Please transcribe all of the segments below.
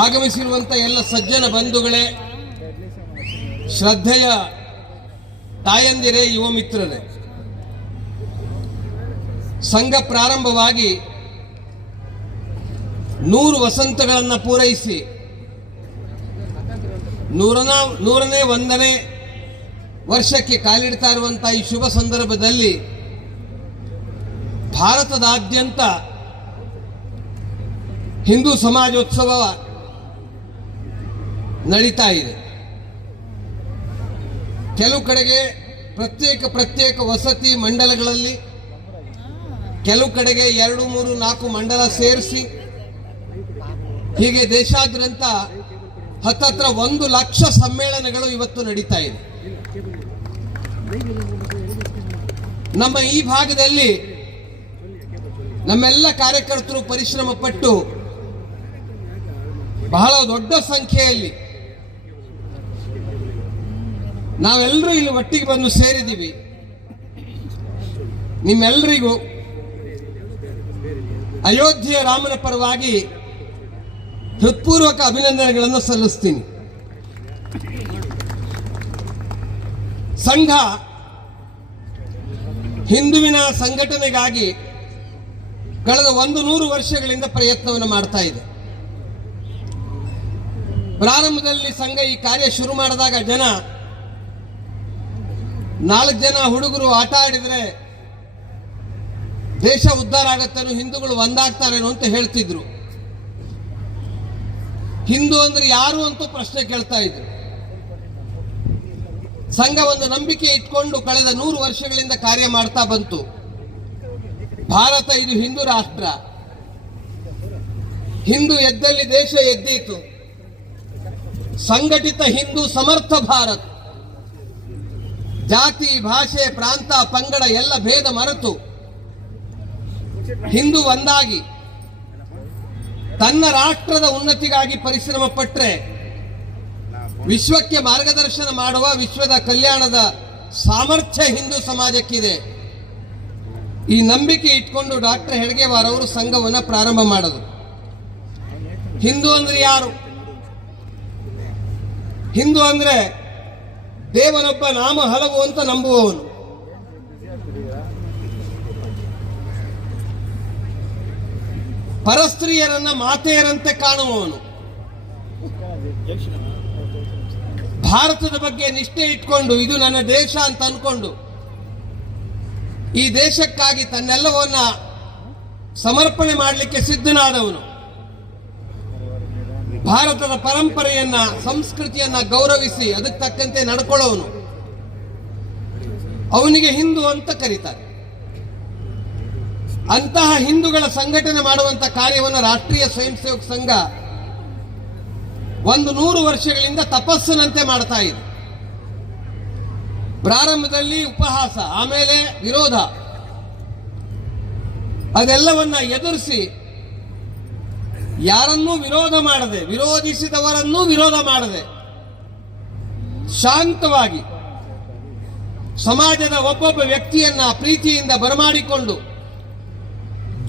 ಆಗಮಿಸಿರುವಂಥ ಎಲ್ಲ ಸಜ್ಜನ ಬಂಧುಗಳೇ, ಶ್ರದ್ಧೆಯ ತಾಯಂದಿರೇ, ಯುವ ಮಿತ್ರರೇ, ಸಂಘ ಪ್ರಾರಂಭವಾಗಿ 100 ವಸಂತಗಳನ್ನು ಪೂರೈಸಿ 101ನೇ ವರ್ಷಕ್ಕೆ ಕಾಲಿಡ್ತಾ ಇರುವಂಥ ಈ ಶುಭ ಸಂದರ್ಭದಲ್ಲಿ ಭಾರತದಾದ್ಯಂತ ಹಿಂದೂ ಸಮಾಜೋತ್ಸವ ನಡೀತಾ ಇದೆ. ಕೆಲವು ಕಡೆಗೆ ಪ್ರತ್ಯೇಕ ವಸತಿ ಮಂಡಲಗಳಲ್ಲಿ, ಕೆಲವು ಕಡೆಗೆ 2, 3, 4 ಮಂಡಲ ಸೇರಿಸಿ, ಹೀಗೆ ದೇಶಾದ್ಯಂತ ಹತ್ತತ್ರ 1 ಲಕ್ಷ ಸಮ್ಮೇಳನಗಳು ಇವತ್ತು ನಡೀತಾ ಇದೆ. ನಮ್ಮ ಈ ಭಾಗದಲ್ಲಿ ನಮ್ಮೆಲ್ಲ ಕಾರ್ಯಕರ್ತರು ಪರಿಶ್ರಮ ಪಟ್ಟು ಬಹಳ ದೊಡ್ಡ ಸಂಖ್ಯೆಯಲ್ಲಿ ನಾವೆಲ್ಲರೂ ಇಲ್ಲಿ ಒಟ್ಟಿಗೆ ಬಂದು ಸೇರಿದ್ದೀವಿ. ನಿಮ್ಮೆಲ್ಲರಿಗೂ ಅಯೋಧ್ಯೆಯ ರಾಮನ ಪರವಾಗಿ ಹೃತ್ಪೂರ್ವಕ ಅಭಿನಂದನೆಗಳನ್ನು ಸಲ್ಲಿಸ್ತೀನಿ. ಸಂಘ ಹಿಂದುವಿನ ಸಂಘಟನೆಗಾಗಿ ಕಳೆದ 100 ವರ್ಷಗಳಿಂದ ಪ್ರಯತ್ನವನ್ನು ಮಾಡ್ತಾ ಇದೆ. ಪ್ರಾರಂಭದಲ್ಲಿ ಸಂಘ ಈ ಕಾರ್ಯ ಶುರು ಮಾಡಿದಾಗ 4 ಜನ ಹುಡುಗರು ಆಟ ಆಡಿದ್ರೆ ದೇಶ ಉದ್ಧಾರ ಆಗತ್ತೇನೋ, ಹಿಂದೂಗಳು ಒಂದಾಗ್ತಾರೇನೋ ಅಂತ ಹೇಳ್ತಿದ್ರು. ಹಿಂದೂ ಅಂದ್ರೆ ಯಾರು ಅಂತ ಪ್ರಶ್ನೆ ಕೇಳ್ತಾ ಇದ್ರು. ಸಂಘ ಒಂದು ನಂಬಿಕೆ ಇಟ್ಕೊಂಡು ಕಳೆದ 100 ವರ್ಷಗಳಿಂದ ಕಾರ್ಯ ಮಾಡ್ತಾ ಬಂತು. ಭಾರತ ಇದು ಹಿಂದೂ ರಾಷ್ಟ್ರ, ಹಿಂದೂ ಎದ್ದಲ್ಲಿ ದೇಶ ಎದ್ದೀತು. ಸಂಘಟಿತ ಹಿಂದೂ ಸಮರ್ಥ ಭಾರತ್. ಜಾತಿ, ಭಾಷೆ, ಪ್ರಾಂತ, ಪಂಗಡ ಎಲ್ಲ ಭೇದ ಮರೆತು ಹಿಂದೂ ಒಂದಾಗಿ ತನ್ನ ರಾಷ್ಟ್ರದ ಉನ್ನತಿಗಾಗಿ ಪರಿಶ್ರಮ ಪಟ್ಟರೆ ವಿಶ್ವಕ್ಕೆ ಮಾರ್ಗದರ್ಶನ ಮಾಡುವ, ವಿಶ್ವದ ಕಲ್ಯಾಣದ ಸಾಮರ್ಥ್ಯ ಹಿಂದೂ ಸಮಾಜಕ್ಕಿದೆ. ಈ ನಂಬಿಕೆ ಇಟ್ಕೊಂಡು ಡಾಕ್ಟರ್ ಹೆಡ್ಗೇವಾರ್ ಅವರು ಸಂಘವನ್ನು ಪ್ರಾರಂಭ ಮಾಡೋದು. ಹಿಂದೂ ಅಂದ್ರೆ ಯಾರು? ಹಿಂದೂ ಅಂದ್ರೆ ದೇವನೊಬ್ಬ, ನಾಮ ಹಲವು ಅಂತ ನಂಬುವವನು. ಪರಸ್ತ್ರೀಯರನ್ನ ಮಾತೆಯರಂತೆ ಕಾಣುವವನು. ಭಾರತದ ಬಗ್ಗೆ ನಿಷ್ಠೆ ಇಟ್ಕೊಂಡು ಇದು ನನ್ನ ದೇಶ ಅಂತ ಅನ್ಕೊಂಡು ಈ ದೇಶಕ್ಕಾಗಿ ತನ್ನೆಲ್ಲವನ್ನ ಸಮರ್ಪಣೆ ಮಾಡಲಿಕ್ಕೆ ಸಿದ್ಧನಾದವನು. ಭಾರತದ ಪರಂಪರೆಯನ್ನ, ಸಂಸ್ಕೃತಿಯನ್ನ ಗೌರವಿಸಿ ಅದಕ್ಕೆ ತಕ್ಕಂತೆ ನಡ್ಕೊಳ್ಳೋವನು. ಅವನಿಗೆ ಹಿಂದೂ ಅಂತ ಕರೀತಾರೆ. ಅಂತಹ ಹಿಂದೂಗಳ ಸಂಘಟನೆ ಮಾಡುವಂತ ಕಾರ್ಯವನ್ನು ರಾಷ್ಟ್ರೀಯ ಸ್ವಯಂ ಸೇವಕ ಸಂಘ 100 ವರ್ಷಗಳಿಂದ ತಪಸ್ಸಿನಂತೆ ಮಾಡ್ತಾ ಇದೆ. ಪ್ರಾರಂಭದಲ್ಲಿ ಉಪಹಾಸ, ಆಮೇಲೆ ವಿರೋಧ, ಅದೆಲ್ಲವನ್ನ ಎದುರಿಸಿ ಯಾರನ್ನೂ ವಿರೋಧ ಮಾಡದೆ, ವಿರೋಧಿಸಿದವರನ್ನೂ ವಿರೋಧ ಮಾಡದೆ ಶಾಂತವಾಗಿ ಸಮಾಜದ ಒಬ್ಬೊಬ್ಬ ವ್ಯಕ್ತಿಯನ್ನ ಪ್ರೀತಿಯಿಂದ ಬರಮಾಡಿಕೊಂಡು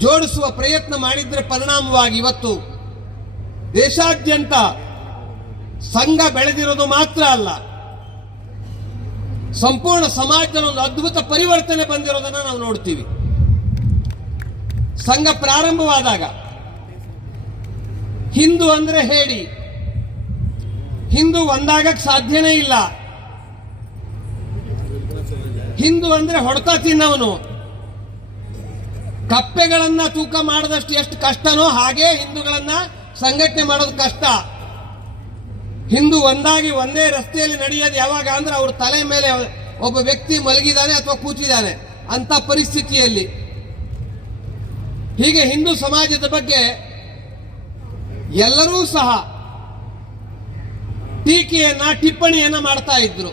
ಜೋಡಿಸುವ ಪ್ರಯತ್ನ ಮಾಡಿದ್ರೆ ಪರಿಣಾಮವಾಗಿ ಇವತ್ತು ದೇಶಾದ್ಯಂತ ಸಂಘ ಬೆಳೆದಿರೋದು ಮಾತ್ರ ಅಲ್ಲ, ಸಂಪೂರ್ಣ ಸಮಾಜದ ಒಂದು ಅದ್ಭುತ ಪರಿವರ್ತನೆ ಬಂದಿರೋದನ್ನ ನಾವು ನೋಡ್ತೀವಿ. ಸಂಘ ಪ್ರಾರಂಭವಾದಾಗ ಹಿಂದೂ ಅಂದ್ರೆ ಹೇಳಿ, ಹಿಂದೂ ಒಂದಾಗಕ್ಕೆ ಸಾಧ್ಯನೇ ಇಲ್ಲ. ಹಿಂದೂ ಅಂದ್ರೆ ಹೊಡೆತ ತಿನ್ನವನು. ಕಪ್ಪೆಗಳನ್ನ ತೂಕ ಮಾಡದಷ್ಟು ಎಷ್ಟು ಕಷ್ಟನೋ ಹಾಗೆ ಹಿಂದೂಗಳನ್ನ ಸಂಘಟನೆ ಮಾಡೋದು ಕಷ್ಟ. ಹಿಂದೂ ಒಂದಾಗಿ ಒಂದೇ ರಸ್ತೆಯಲ್ಲಿ ನಡೆಯೋದು ಯಾವಾಗ ಅಂದ್ರೆ ಅವ್ರ ತಲೆ ಮೇಲೆ ಒಬ್ಬ ವ್ಯಕ್ತಿ ಮಲಗಿದಾನೆ ಅಥವಾ ಕೂತಿದ್ದಾನೆ ಅಂತ ಪರಿಸ್ಥಿತಿಯಲ್ಲಿ. ಹೀಗೆ ಹಿಂದೂ ಸಮಾಜದ ಬಗ್ಗೆ ಎಲ್ಲರೂ ಸಹ ಟೀಕೆಯನ್ನ, ಟಿಪ್ಪಣಿಯನ್ನ ಮಾಡ್ತಾ ಇದ್ರು.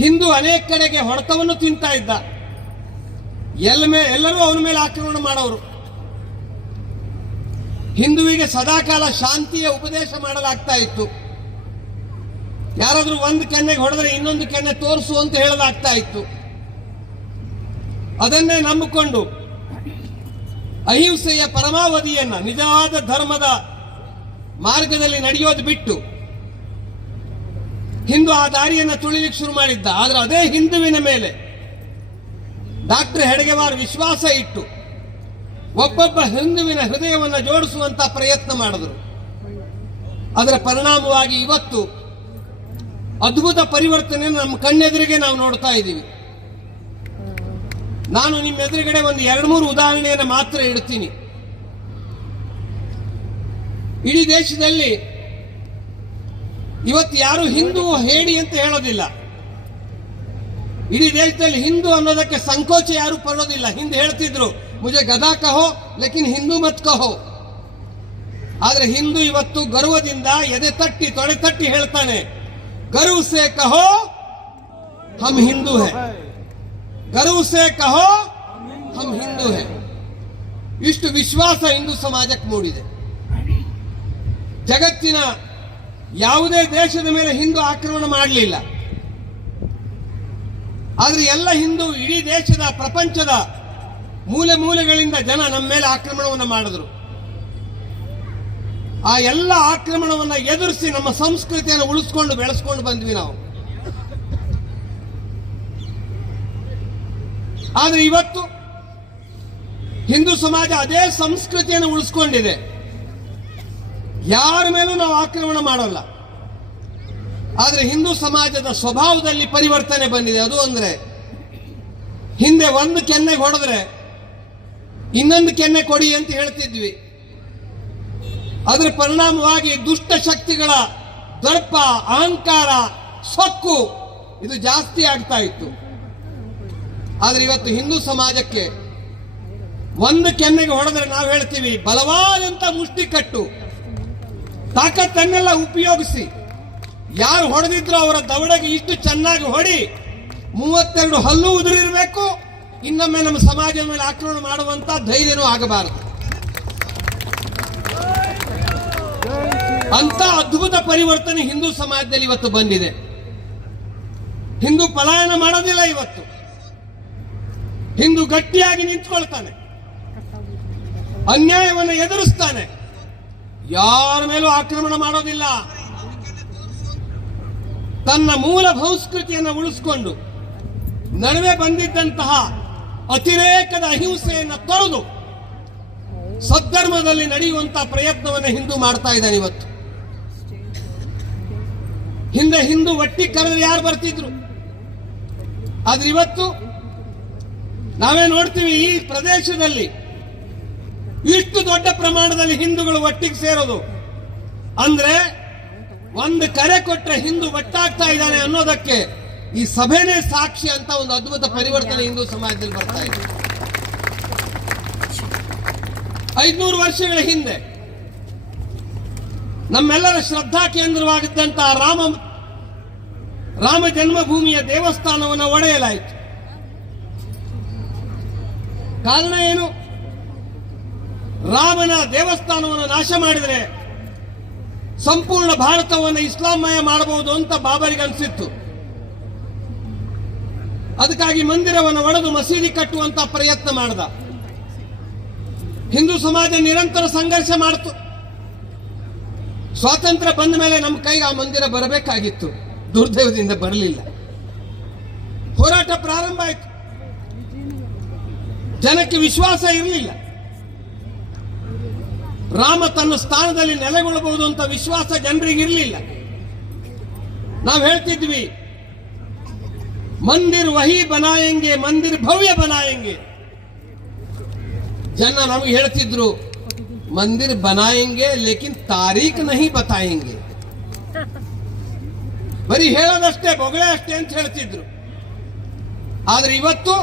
ಹಿಂದೂ ಅನೇಕ ಕಡೆಗೆ ಹೊಡೆತವನ್ನು ತಿಂತಾ ಇದ್ದ. ಎಲ್ಲರೂ ಅವನ ಮೇಲೆ ಆಕ್ರಮಣ ಮಾಡೋರು. ಹಿಂದುವಿಗೆ ಸದಾಕಾಲ ಶಾಂತಿಯ ಉಪದೇಶ ಮಾಡಲಾಗ್ತಾ ಇತ್ತು. ಯಾರಾದ್ರೂ ಒಂದು ಕೆನ್ನೆಗೆ ಹೊಡೆದ್ರೆ ಇನ್ನೊಂದು ಕೆನ್ನೆ ತೋರಿಸು ಅಂತ ಹೇಳಲಾಗ್ತಾ ಇತ್ತು. ಅದನ್ನೇ ನಂಬಿಕೊಂಡು ಅಹಿಂಸೆಯ ಪರಮಾವಧಿಯನ್ನ, ನಿಜವಾದ ಧರ್ಮದ ಮಾರ್ಗದಲ್ಲಿ ನಡೆಯೋದು ಬಿಟ್ಟು ಹಿಂದೂ ಆ ದಾರಿಯನ್ನು ತುಳಿಲಿಕ್ಕೆ ಶುರು ಮಾಡಿದ್ದ. ಆದ್ರೆ ಅದೇ ಹಿಂದುವಿನ ಮೇಲೆ ಡಾಕ್ಟರ್ ಹೆಡ್ಗೆವಾರ್ ವಿಶ್ವಾಸ ಇಟ್ಟು ಒಬ್ಬೊಬ್ಬ ಹಿಂದುವಿನ ಹೃದಯವನ್ನು ಜೋಡಿಸುವಂತ ಪ್ರಯತ್ನ ಮಾಡಿದ್ರು. ಅದರ ಪರಿಣಾಮವಾಗಿ ಇವತ್ತು ಅದ್ಭುತ ಪರಿವರ್ತನೆಯನ್ನು ನಮ್ಮ ಕಣ್ಣೆದುರಿಗೆ ನಾವು ನೋಡ್ತಾ ಇದ್ದೀವಿ. ನಾನು ನಿಮ್ಮ ಎದುರುಗಡೆ ಒಂದು 2-3 ಉದಾಹರಣೆಯನ್ನು ಮಾತ್ರ ಇಡ್ತೀನಿ. ಇಡೀ ದೇಶದಲ್ಲಿ ಇವತ್ತು ಯಾರು ಹಿಂದೂ ಹೇಳಿ ಅಂತ ಹೇಳೋದಿಲ್ಲ. ಇಡೀ ದೇಶದಲ್ಲಿ ಹಿಂದೂ ಅನ್ನೋದಕ್ಕೆ ಸಂಕೋಚ ಯಾರು ಪಡೋದಿಲ್ಲ. ಹಿಂದೆ ಹೇಳ್ತಿದ್ರು ಮುಜೆ ಗದಾ ಕಹೋ ಲೇಕಿನ್ ಹಿಂದೂ ಮತ್ ಕಹೋ. ಆದ್ರೆ ಹಿಂದೂ ಇವತ್ತು ಗರ್ವದಿಂದ ಎದೆ ತಟ್ಟಿ ತೊಡೆ ತಟ್ಟಿ ಹೇಳ್ತಾನೆ, ಗರ್ವ ಸೇ ಕಹೋ ಹಮ್ ಹಿಂದೂ ಹೈ, ಗರ್ವ ಸೇ ಕಹೋ ಹಮ್ ಹಿಂದೂ ಹೈ. ಇಷ್ಟು ವಿಶ್ವಾಸ ಹಿಂದೂ ಸಮಾಜಕ್ಕೆ ಮೂಡಿದೆ. ಜಗತ್ತಿನ ಯಾವುದೇ ದೇಶದ ಮೇಲೆ ಹಿಂದೂ ಆಕ್ರಮಣ ಮಾಡಲಿಲ್ಲ. ಆದ್ರೆ ಎಲ್ಲ ಹಿಂದೂ ಇಡೀ ದೇಶದ ಪ್ರಪಂಚದ ಮೂಲೆ ಮೂಲೆಗಳಿಂದ ಜನ ನಮ್ಮ ಮೇಲೆ ಆಕ್ರಮಣವನ್ನು ಮಾಡಿದ್ರು. ಆ ಎಲ್ಲ ಆಕ್ರಮಣವನ್ನು ಎದುರಿಸಿ ನಮ್ಮ ಸಂಸ್ಕೃತಿಯನ್ನು ಉಳಿಸ್ಕೊಂಡು ಬೆಳೆಸ್ಕೊಂಡು ಬಂದ್ವಿ ನಾವು. ಆದ್ರೆ ಇವತ್ತು ಹಿಂದೂ ಸಮಾಜ ಅದೇ ಸಂಸ್ಕೃತಿಯನ್ನು ಉಳಿಸ್ಕೊಂಡಿದೆ. ಯಾರ ಮೇಲೂ ನಾವು ಆಕ್ರಮಣ ಮಾಡೋಲ್ಲ. ಆದ್ರೆ ಹಿಂದೂ ಸಮಾಜದ ಸ್ವಭಾವದಲ್ಲಿ ಪರಿವರ್ತನೆ ಬಂದಿದೆ. ಅದು ಅಂದ್ರೆ ಹಿಂದೆ ಒಂದು ಕೆನ್ನೆಗೆ ಹೊಡೆದ್ರೆ ಇನ್ನೊಂದು ಕೆನ್ನೆ ಕೊಡಿ ಅಂತ ಹೇಳ್ತಿದ್ವಿ. ಅದರ ಪರಿಣಾಮವಾಗಿ ದುಷ್ಟ ಶಕ್ತಿಗಳ ದರ್ಪ, ಅಹಂಕಾರ, ಸೊಕ್ಕು ಇದು ಜಾಸ್ತಿ ಆಗ್ತಾ ಇತ್ತು. ಆದ್ರೆ ಇವತ್ತು ಹಿಂದೂ ಸಮಾಜಕ್ಕೆ ಒಂದು ಕೆನ್ನೆಗೆ ಹೊಡೆದ್ರೆ ನಾವು ಹೇಳ್ತೀವಿ ಬಲವಾದಂತ ಮುಷ್ಟಿ ಕಟ್ಟು, ತಾಕತ್ತನ್ನೆಲ್ಲ ಉಪಯೋಗಿಸಿ ಯಾರು ಹೊಡೆದಿದ್ರು ಅವರ ದವಡೆಗೆ ಇಷ್ಟು ಚೆನ್ನಾಗಿ ಹೊಡಿ, 32 ಹಲ್ಲು ಉದುರಿರಬೇಕು, ಇನ್ನೊಮ್ಮೆ ನಮ್ಮ ಸಮಾಜದ ಮೇಲೆ ಆಕ್ರಮಣ ಮಾಡುವಂತ ಧೈರ್ಯನೂ ಆಗಬಾರದು. ಅಂತ ಅದ್ಭುತ ಪರಿವರ್ತನೆ ಹಿಂದೂ ಸಮಾಜದಲ್ಲಿ ಇವತ್ತು ಬಂದಿದೆ. ಹಿಂದೂ ಪಲಾಯನ ಮಾಡೋದಿಲ್ಲ. ಇವತ್ತು ಹಿಂದೂ ಗಟ್ಟಿಯಾಗಿ ನಿಂತ್ಕೊಳ್ತಾನೆ, ಅನ್ಯಾಯವನ್ನು ಎದುರಿಸ್ತಾನೆ, ಯಾರ ಮೇಲೂ ಆಕ್ರಮಣ ಮಾಡೋದಿಲ್ಲ. ತನ್ನ ಮೂಲ ಸಂಸ್ಕೃತಿಯನ್ನು ಉಳಿಸಿಕೊಂಡು ನಡುವೆ ಬಂದಿದ್ದಂತಹ ಅತಿರೇಕದ ಅಹಿಂಸೆಯನ್ನು ತೊರೆದು ಸದ್ಧರ್ಮದಲ್ಲಿ ನಡೆಯುವಂತಹ ಪ್ರಯತ್ನವನ್ನು ಹಿಂದೂ ಮಾಡ್ತಾ ಇದ್ದಾನೆ ಇವತ್ತು. ಹಿಂದೆ ಹಿಂದೂ ಒಟ್ಟಿಗೆ ಕರೆದ್ರೆ ಯಾರು ಬರ್ತಿದ್ರು? ಆದ್ರೆ ಇವತ್ತು ನಾವೇ ನೋಡ್ತೀವಿ ಈ ಪ್ರದೇಶದಲ್ಲಿ ಇಷ್ಟು ದೊಡ್ಡ ಪ್ರಮಾಣದಲ್ಲಿ ಹಿಂದೂಗಳು ಒಟ್ಟಿಗೆ ಸೇರೋದು ಅಂದ್ರೆ ಒಂದು ಕರೆ ಕೊಟ್ರೆ ಹಿಂದೂ ಒಟ್ಟಾಗ್ತಾ ಇದ್ದಾನೆ ಅನ್ನೋದಕ್ಕೆ ಈ ಸಭೆನೇ ಸಾಕ್ಷಿ ಅಂತ ಒಂದು ಅದ್ಭುತ ಪರಿವರ್ತನೆ ಹಿಂದೂ ಸಮಾಜದಲ್ಲಿ ಬರ್ತಾ ಇದೆ. 500 ವರ್ಷಗಳ ಹಿಂದೆ ನಮ್ಮೆಲ್ಲರ ಶ್ರದ್ಧಾ ಕೇಂದ್ರವಾಗಿದ್ದಂತಹ ರಾಮ ಜನ್ಮಭೂಮಿಯ ದೇವಸ್ಥಾನವನ್ನು ಒಡೆಯಲಾಯಿತು. ಕಾರಣ ಏನು? ರಾಮನ ದೇವಸ್ಥಾನವನ್ನು ನಾಶ ಮಾಡಿದರೆ ಸಂಪೂರ್ಣ ಭಾರತವನ್ನು ಇಸ್ಲಾಮಮಯ ಮಾಡಬಹುದು ಅಂತ ಬಾಬರಿಗೆ ಅನಿಸಿತ್ತು. ಅದಕ್ಕಾಗಿ ಮಂದಿರವನ್ನು ಒಡೆದು ಮಸೀದಿ ಕಟ್ಟುವಂತ ಪ್ರಯತ್ನ ಮಾಡಿದ. ಹಿಂದೂ ಸಮಾಜ ನಿರಂತರ ಸಂಘರ್ಷ ಮಾಡಿತು. ಸ್ವಾತಂತ್ರ್ಯ ಬಂದ ಮೇಲೆ ನಮ್ಮ ಕೈಗೆ ಆ ಮಂದಿರ ಬರಬೇಕಾಗಿತ್ತು, ದುರ್ದೈವದಿಂದ ಬರಲಿಲ್ಲ. ಹೋರಾಟ ಪ್ರಾರಂಭ ಆಯಿತು. ಜನಕ್ಕೆ ವಿಶ್ವಾಸ ಇರಲಿಲ್ಲ. ರಾಮ ತನ್ನ ಸ್ಥಾನದಲ್ಲಿ ನೆಲೆಗೊಳ್ಳಬಹುದು ಅಂತ ವಿಶ್ವಾಸ ಜನರಿಗೆ ಇರಲಿಲ್ಲ. ನಾವು ಹೇಳ್ತಿದ್ವಿ ಮಂದಿರ್ ವಹಿ ಬನಾಯಂಗೆ, ಮಂದಿರ್ ಭವ್ಯ ಬನಾಯಂಗೆ. ಜನ ನಮಗೆ ಹೇಳ್ತಿದ್ರು ಮಂದಿರ್ ಬನಾಯಂಗೆ ಲೇಕಿನ್ ತಾರೀಖ್ ನಹಿ ಬತಾಯಂಗೆ. ಬರೀ ಹೇಳೋದಷ್ಟೇ, ಬೊಗಳೆ ಅಷ್ಟೇ ಅಂತ ಹೇಳ್ತಿದ್ರು. ಆದ್ರೆ ಇವತ್ತು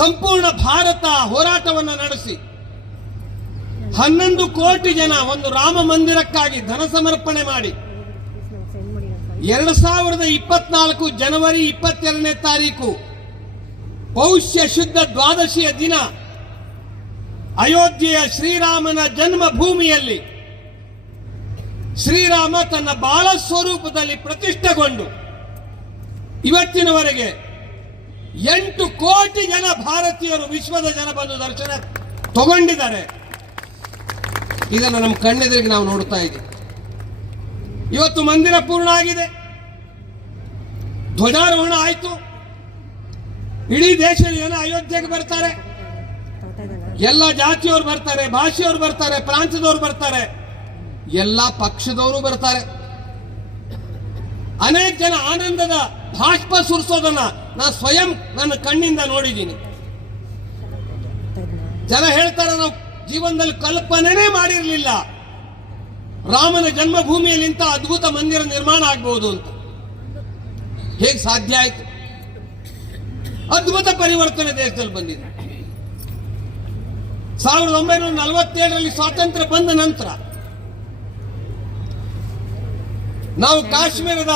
ಸಂಪೂರ್ಣ ಭಾರತ ಹೋರಾಟವನ್ನು ನಡೆಸಿ 11 ಕೋಟಿ ಜನ ಒಂದು ರಾಮ ಮಂದಿರಕ್ಕಾಗಿ ಧನ ಸಮರ್ಪಣೆ ಮಾಡಿ 2024 ಜನವರಿ 22ನೇ ತಾರೀಕು ಪೌಷ್ಯ ಶುದ್ಧ ದ್ವಾದಶಿಯ ದಿನ ಅಯೋಧ್ಯೆಯ ಶ್ರೀರಾಮನ ಜನ್ಮಭೂಮಿಯಲ್ಲಿ ಶ್ರೀರಾಮ ತನ್ನ ಬಾಲ ಸ್ವರೂಪದಲ್ಲಿ ಪ್ರತಿಷ್ಠೆಗೊಂಡು ಇವತ್ತಿನವರೆಗೆ 8 ಕೋಟಿ ಜನ ಭಾರತೀಯರು ವಿಶ್ವದ ಜನ ಬಂದು ದರ್ಶನ ತಗೊಂಡಿದ್ದಾರೆ. ಇದನ್ನು ನಮ್ಮ ಕಣ್ಣೆದುರಿಗೆ ನಾವು ನೋಡ್ತಾ ಇದ್ದೀವಿ. ಇವತ್ತು ಮಂದಿರ ಪೂರ್ಣ ಆಗಿದೆ, ಧ್ವಜಾರೋಹಣ ಆಯಿತು, ಇಡೀ ದೇಶದ ಜನ ಅಯೋಧ್ಯೆಗೆ ಬರ್ತಾರೆ. ಎಲ್ಲ ಜಾತಿಯವರು ಬರ್ತಾರೆ, ಭಾಷೆಯವರು ಬರ್ತಾರೆ, ಪ್ರಾಂತ್ಯದವರು ಬರ್ತಾರೆ, ಎಲ್ಲ ಪಕ್ಷದವರು ಬರ್ತಾರೆ. ಅನೇಕ ಜನ ಆನಂದದ ಬಾಷ್ಪ ಸುರಿಸೋದನ್ನ ನಾನು ಸ್ವಯಂ ನನ್ನ ಕಣ್ಣಿಂದ ನೋಡಿದ್ದೀನಿ. ಜನ ಹೇಳ್ತಾರೆ, ನಾವು ಜೀವನದಲ್ಲಿ ಕಲ್ಪನೆನೇ ಮಾಡಿರಲಿಲ್ಲ ರಾಮನ ಜನ್ಮಭೂಮಿಯಲ್ಲಿ ಇಂಥ ಅದ್ಭುತ ಮಂದಿರ ನಿರ್ಮಾಣ ಆಗಬಹುದು ಅಂತ. ಹೇಗೆ ಸಾಧ್ಯ ಆಯ್ತು? ಅದ್ಭುತ ಪರಿವರ್ತನೆ ದೇಶದಲ್ಲಿ ಬಂದಿದೆ. 1947ರಲ್ಲಿ ಸ್ವಾತಂತ್ರ್ಯ ಬಂದ ನಂತರ ನಾವು ಕಾಶ್ಮೀರದ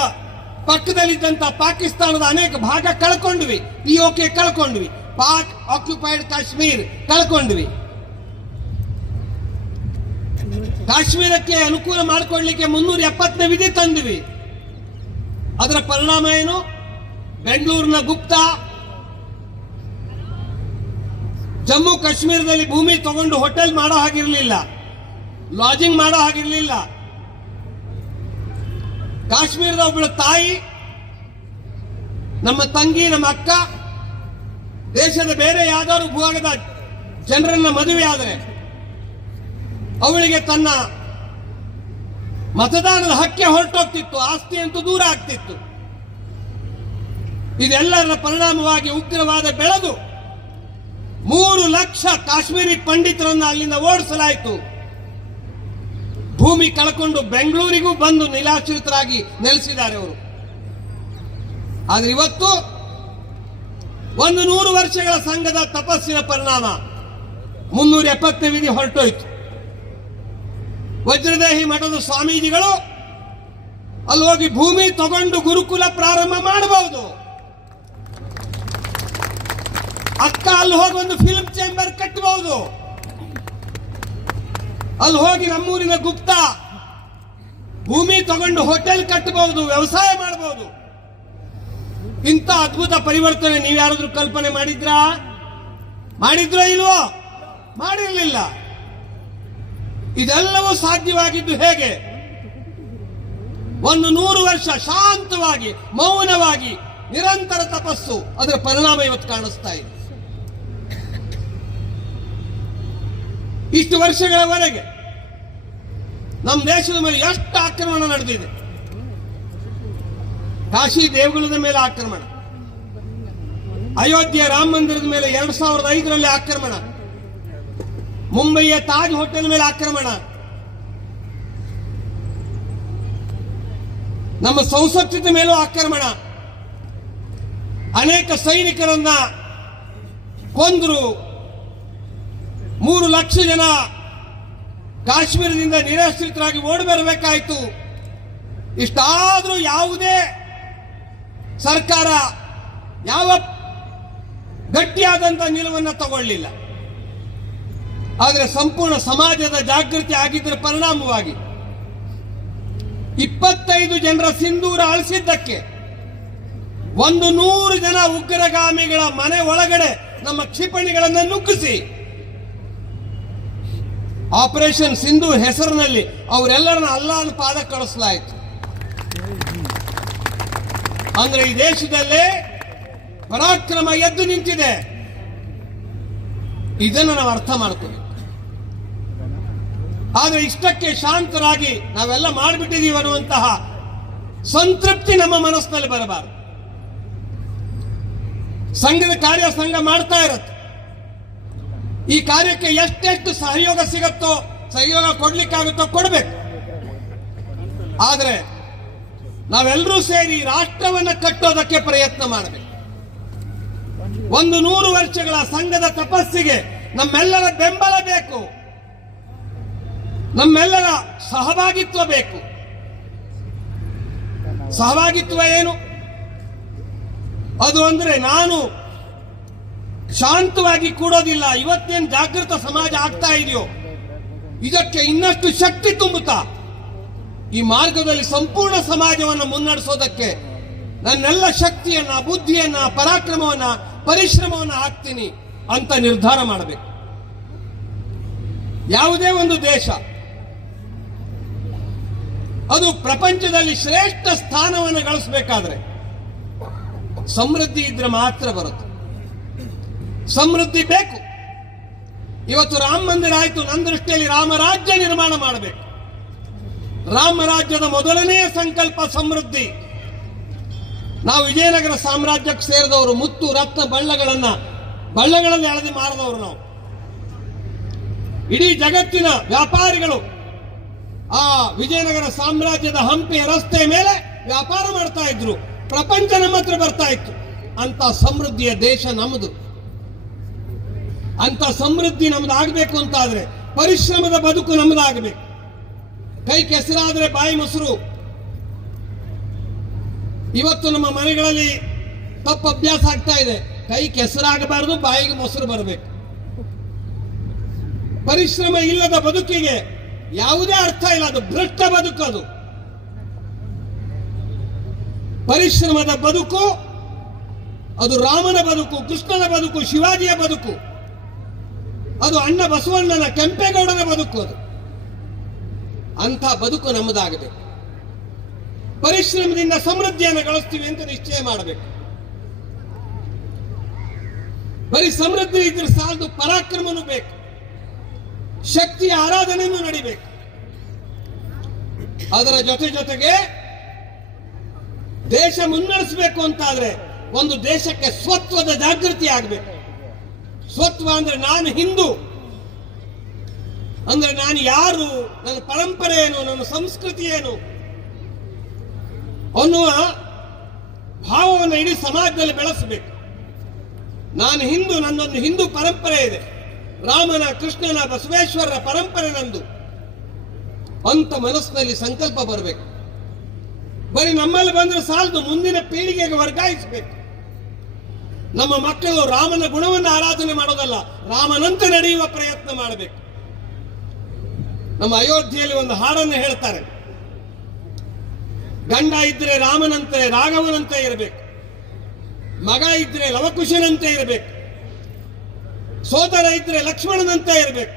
ಪಕ್ಕದಲ್ಲಿದ್ದಂತ ಪಾಕಿಸ್ತಾನದ ಅನೇಕ ಭಾಗ ಕಳ್ಕೊಂಡ್ವಿ, POK ಕಳ್ಕೊಂಡ್ವಿ, ಪಾಕ್ ಆಕ್ಯುಪೈಡ್ ಕಾಶ್ಮೀರ್ ಕಳ್ಕೊಂಡ್ವಿ. ಕಾಶ್ಮೀರಕ್ಕೆ ಅನುಕೂಲ ಮಾಡಿಕೊಳ್ಳಲಿಕ್ಕೆ 370ನೇ ವಿಧಿ ತಂದ್ವಿ. ಅದರ ಪರಿಣಾಮ ಏನು? ಬೆಂಗಳೂರಿನ ಗುಪ್ತಾ ಜಮ್ಮು ಕಾಶ್ಮೀರದಲ್ಲಿ ಭೂಮಿ ತಗೊಂಡು ಹೋಟೆಲ್ ಮಾಡೋ ಹಾಗಿರ್ಲಿಲ್ಲ, ಲಾಜಿಂಗ್ ಮಾಡೋ ಹಾಗಿರ್ಲಿಲ್ಲ. ಕಾಶ್ಮೀರದ ಒಬ್ಬಳು ತಾಯಿ, ನಮ್ಮ ತಂಗಿ, ನಮ್ಮ ಅಕ್ಕ ದೇಶದ ಬೇರೆ ಯಾವ್ದಾದ್ರು ಭೂಭಾಗದ ಜನರನ್ನ ಮದುವೆ ಆದರೆ ಅವಳಿಗೆ ತನ್ನ ಮತದಾನದ ಹಕ್ಕೆ ಹೊರಟೋಗ್ತಿತ್ತು, ಆಸ್ತಿ ಅಂತೂ ದೂರ ಆಗ್ತಿತ್ತು. ಇದೆಲ್ಲರ ಪರಿಣಾಮವಾಗಿ ಉಗ್ರವಾದ ಬೆಳೆದು 3 ಲಕ್ಷ ಕಾಶ್ಮೀರಿ ಪಂಡಿತರನ್ನು ಅಲ್ಲಿಂದ ಓಡಿಸಲಾಯಿತು. ಭೂಮಿ ಕಳ್ಕೊಂಡು ಬೆಂಗಳೂರಿಗೂ ಬಂದು ನಿರಾಶ್ರಿತರಾಗಿ ನೆಲೆಸಿದ್ದಾರೆ ಅವರು. ಆದ್ರೆ ಇವತ್ತು 100 ವರ್ಷಗಳ ಸಂಘದ ತಪಸ್ಸಿನ ಪರಿಣಾಮ 370ನೇ ವಿಧಿ ಹೊರಟೋಯ್ತು. ವಜ್ರದೇಹಿ ಮಠದ ಸ್ವಾಮೀಜಿಗಳು ಅಲ್ಲಿ ಹೋಗಿ ಭೂಮಿ ತಗೊಂಡು ಗುರುಕುಲ ಪ್ರಾರಂಭ ಮಾಡಬಹುದು. ಅಕ್ಕ ಅಲ್ಲಿ ಹೋಗಿ ಒಂದು ಫಿಲ್ಮ್ ಚೇಂಬರ್ ಕಟ್ಟಬಹುದು. ಅಲ್ಲಿ ಹೋಗಿ ನಮ್ಮೂರಿನ ಗುಪ್ತಾ ಭೂಮಿ ತಗೊಂಡು ಹೋಟೆಲ್ ಕಟ್ಟಬಹುದು, ವ್ಯವಸಾಯ ಮಾಡಬಹುದು. ಇಂಥ ಅದ್ಭುತ ಪರಿವರ್ತನೆ ನೀವು ಯಾರಾದ್ರೂ ಕಲ್ಪನೆ ಮಾಡಿದ್ರೋ ಇಲ್ವೋ? ಮಾಡಿರಲಿಲ್ಲ. ಇದೆಲ್ಲವೂ ಸಾಧ್ಯವಾಗಿದ್ದು ಹೇಗೆ? 100 ವರ್ಷ ಶಾಂತವಾಗಿ, ಮೌನವಾಗಿ, ನಿರಂತರ ತಪಸ್ಸು, ಅದರ ಪರಿಣಾಮ ಇವತ್ತು ಕಾಣಿಸ್ತಾ ಇದೆ. ಇಷ್ಟು ವರ್ಷಗಳವರೆಗೆ ನಮ್ಮ ದೇಶದ ಮೇಲೆ ಎಷ್ಟು ಆಕ್ರಮಣ ನಡೆದಿದೆ. ಕಾಶಿ ದೇಗುಲದ ಮೇಲೆ ಆಕ್ರಮಣ, ಅಯೋಧ್ಯೆ ರಾಮ ಮಂದಿರದ ಮೇಲೆ 2005ರಲ್ಲಿ ಆಕ್ರಮಣ, ಮುಂಬಯಿಯ ತಾಜ್ ಹೋಟೆಲ್ ಮೇಲೆ ಆಕ್ರಮಣ, ನಮ್ಮ ಸಂಸತ್ತಿನ ಮೇಲೂ ಆಕ್ರಮಣ, ಅನೇಕ ಸೈನಿಕರನ್ನ ಕೊಂದರು, 3 ಲಕ್ಷ ಜನ ಕಾಶ್ಮೀರದಿಂದ ನಿರಾಶ್ರಿತರಾಗಿ ಓಡಿ ಬರಬೇಕಾಯಿತು. ಇಷ್ಟಾದರೂ ಯಾವುದೇ ಸರ್ಕಾರ ಯಾವ ಗಟ್ಟಿಯಾದಂತ ನಿಲುವನ್ನು ತಗೊಳ್ಳಿಲ್ಲ. ಆದರೆ ಸಂಪೂರ್ಣ ಸಮಾಜದ ಜಾಗೃತಿ ಆಗಿದ್ದರ ಪರಿಣಾಮವಾಗಿ 25 ಜನರ ಸಿಂಧೂರ ಅಳಿಸಿದ್ದಕ್ಕೆ 100 ಜನ ಉಗ್ರಗಾಮಿಗಳ ಮನೆ ಒಳಗಡೆ ನಮ್ಮ ಕ್ಷಿಪಣಿಗಳನ್ನು ನುಗ್ಗಿಸಿ ಆಪರೇಷನ್ ಸಿಂಧೂರ್ ಹೆಸರಿನಲ್ಲಿ ಅವರೆಲ್ಲರನ್ನ ಅಲ್ಲಾಹನ ಪಾದ ಕಳಿಸಲಾಯಿತು. ಅಂದ್ರೆ ಈ ದೇಶದಲ್ಲೇ ಪರಾಕ್ರಮ ಎದ್ದು ನಿಂತಿದೆ. ಇದನ್ನು ನಾವು ಅರ್ಥ ಮಾಡ್ಕೋಬೇಕು. ಆದ್ರೆ ಇಷ್ಟಕ್ಕೆ ಶಾಂತರಾಗಿ ನಾವೆಲ್ಲ ಮಾಡಿಬಿಟ್ಟಿದೀವಿ ಅನ್ನುವಂತಹ ಸಂತೃಪ್ತಿ ನಮ್ಮ ಮನಸ್ಸಿನಲ್ಲಿ ಬರಬಾರದು. ಸಂಘದ ಕಾರ್ಯ ಸಂಘ ಮಾಡ್ತಾ ಇರುತ್ತೆ. ಈ ಕಾರ್ಯಕ್ಕೆ ಎಷ್ಟೆಷ್ಟು ಸಹಯೋಗ ಸಿಗುತ್ತೋ, ಸಹಯೋಗ ಕೊಡ್ಲಿಕ್ಕಾಗುತ್ತೋ ಕೊಡಬೇಕು. ಆದ್ರೆ ನಾವೆಲ್ಲರೂ ಸೇರಿ ರಾಷ್ಟ್ರವನ್ನ ಕಟ್ಟೋದಕ್ಕೆ ಪ್ರಯತ್ನ ಮಾಡಬೇಕು. 100 ವರ್ಷಗಳ ಸಂಘದ ತಪಸ್ಸಿಗೆ ನಮ್ಮೆಲ್ಲರ ಬೆಂಬಲ ಬೇಕು, ನಮ್ಮೆಲ್ಲರ ಸಹಭಾಗಿತ್ವ ಬೇಕು. ಸಹಭಾಗಿತ್ವ ಏನು? ಅದು ಅಂದ್ರೆ ನಾನು ಶಾಂತವಾಗಿ ಕೂಡೋದಿಲ್ಲ. ಇವತ್ತೇನು ಜಾಗೃತ ಸಮಾಜ ಆಗ್ತಾ ಇದೆಯೋ ಇದಕ್ಕೆ ಇನ್ನಷ್ಟು ಶಕ್ತಿ ತುಂಬುತ್ತಾ ಈ ಮಾರ್ಗದಲ್ಲಿ ಸಂಪೂರ್ಣ ಸಮಾಜವನ್ನು ಮುನ್ನಡೆಸೋದಕ್ಕೆ ನನ್ನೆಲ್ಲ ಶಕ್ತಿಯನ್ನ, ಬುದ್ಧಿಯನ್ನ, ಪರಾಕ್ರಮವನ್ನ, ಪರಿಶ್ರಮವನ್ನ ಹಾಕ್ತೀನಿ ಅಂತ ನಿರ್ಧಾರ ಮಾಡಬೇಕು. ಯಾವುದೇ ಒಂದು ದೇಶ ಅದು ಪ್ರಪಂಚದಲ್ಲಿ ಶ್ರೇಷ್ಠ ಸ್ಥಾನವನ್ನು ಗಳಿಸಬೇಕಾದ್ರೆ ಸಮೃದ್ಧಿ ಇದ್ರೆ ಮಾತ್ರ ಬರುತ್ತೆ. ಸಮೃದ್ಧಿ ಬೇಕು. ಇವತ್ತು ರಾಮ ಮಂದಿರ ಆಯ್ತು, ನನ್ನ ದೃಷ್ಟಿಯಲ್ಲಿ ರಾಮರಾಜ್ಯ ನಿರ್ಮಾಣ ಮಾಡಬೇಕು. ರಾಮರಾಜ್ಯದ ಮೊದಲನೆಯ ಸಂಕಲ್ಪ ಸಮೃದ್ಧಿ. ನಾವು ವಿಜಯನಗರ ಸಾಮ್ರಾಜ್ಯಕ್ಕೆ ಸೇರಿದವರು, ಮುತ್ತು ರತ್ನ ಬಳ್ಳಗಳಲ್ಲಿ ಎಳೆದು ಮಾರದವರು ನಾವು. ಇಡೀ ಜಗತ್ತಿನ ವ್ಯಾಪಾರಿಗಳು ಆ ವಿಜಯನಗರ ಸಾಮ್ರಾಜ್ಯದ ಹಂಪಿಯ ರಸ್ತೆ ಮೇಲೆ ವ್ಯಾಪಾರ ಮಾಡ್ತಾ ಇದ್ರು. ಪ್ರಪಂಚ ನಮ್ಮ ಹತ್ರ ಬರ್ತಾ ಇತ್ತು. ಅಂತ ಸಮೃದ್ಧಿಯ ದೇಶ ನಮ್ಮದು. ಅಂತ ಸಮೃದ್ಧಿ ನಮ್ದು ಆಗಬೇಕು ಅಂತಾದ್ರೆ ಪರಿಶ್ರಮದ ಬದುಕು ನಮ್ದಾಗಬೇಕು. ಕೈ ಕೆಸರಾದ್ರೆ ಬಾಯಿ ಮೊಸರು. ಇವತ್ತು ನಮ್ಮ ಮನೆಗಳಲ್ಲಿ ತಪ್ಪು ಅಭ್ಯಾಸ ಆಗ್ತಾ ಇದೆ. ಕೈ ಕೆಸರಾಗಬಾರದು, ಬಾಯಿಗೆ ಮೊಸರು ಬರಬೇಕು. ಪರಿಶ್ರಮ ಇಲ್ಲದ ಬದುಕಿಗೆ ಯಾವುದೇ ಅರ್ಥ ಇಲ್ಲ. ಅದು ಭ್ರಷ್ಟ ಬದುಕು. ಅದು ಪರಿಶ್ರಮದ ಬದುಕು, ಅದು ರಾಮನ ಬದುಕು, ಕೃಷ್ಣನ ಬದುಕು, ಶಿವಾಜಿಯ ಬದುಕು, ಅದು ಅಣ್ಣ ಬಸವಣ್ಣನ, ಕೆಂಪೇಗೌಡನ ಬದುಕು. ಅದು ಅಂಥ ಬದುಕು ನಮ್ಮದಾಗಬೇಕು. ಪರಿಶ್ರಮದಿಂದ ಸಮೃದ್ಧಿಯನ್ನು ಗಳಿಸ್ತೀವಿ ಅಂತ ನಿಶ್ಚಯ ಮಾಡಬೇಕು. ಬರೀ ಸಮೃದ್ಧಿ ಇದ್ರೆ ಸಾಲದು, ಪರಾಕ್ರಮನೂ ಬೇಕು, ಶಕ್ತಿಯ ಆರಾಧನೆಯೂ ನಡಿಬೇಕು. ಅದರ ಜೊತೆಗೆ ದೇಶ ಮುನ್ನಡೆಸಬೇಕು ಅಂತಾದ್ರೆ ಒಂದು ದೇಶಕ್ಕೆ ಸ್ವತ್ವದ ಜಾಗೃತಿ ಆಗಬೇಕು. ಸ್ವತ್ವ ಅಂದ್ರೆ ನಾನು ಹಿಂದೂ ಅಂದ್ರೆ ನಾನು ಯಾರು, ನನ್ನ ಪರಂಪರೆ ಏನು, ನನ್ನ ಸಂಸ್ಕೃತಿ ಏನು ಅನ್ನುವ ಭಾವವನ್ನು ಇಡೀ ಸಮಾಜದಲ್ಲಿ ಬೆಳೆಸಬೇಕು. ನಾನು ಹಿಂದೂ, ನನ್ನೊಂದು ಹಿಂದೂ ಪರಂಪರೆ ಇದೆ, ರಾಮನ, ಕೃಷ್ಣನ, ಬಸವೇಶ್ವರರ ಪರಂಪರೆ ನಂದು ಅಂತ ಮನಸ್ಸಿನಲ್ಲಿ ಸಂಕಲ್ಪ ಬರಬೇಕು. ಬರೀ ನಮ್ಮಲ್ಲಿ ಬಂದ್ರೆ ಸಾಲದು, ಮುಂದಿನ ಪೀಳಿಗೆಗೆ ವರ್ಗಾಯಿಸಬೇಕು. ನಮ್ಮ ಮಕ್ಕಳು ರಾಮನ ಗುಣವನ್ನು ಆರಾಧನೆ ಮಾಡೋದಲ್ಲ, ರಾಮನಂತೆ ನಡೆಯುವ ಪ್ರಯತ್ನ ಮಾಡಬೇಕು. ನಮ್ಮ ಅಯೋಧ್ಯೆಯಲ್ಲಿ ಒಂದು ಹಾಡನ್ನು ಹೇಳ್ತಾರೆ, ಗಂಡ ಇದ್ರೆ ರಾಮನಂತೆ, ರಾಘವನಂತೆ ಇರಬೇಕು, ಮಗ ಇದ್ರೆ ಲವಕುಶನಂತೆ ಇರಬೇಕು, ಸೋದರ ಇದ್ರೆ ಲಕ್ಷ್ಮಣನಂತೆ ಇರಬೇಕು.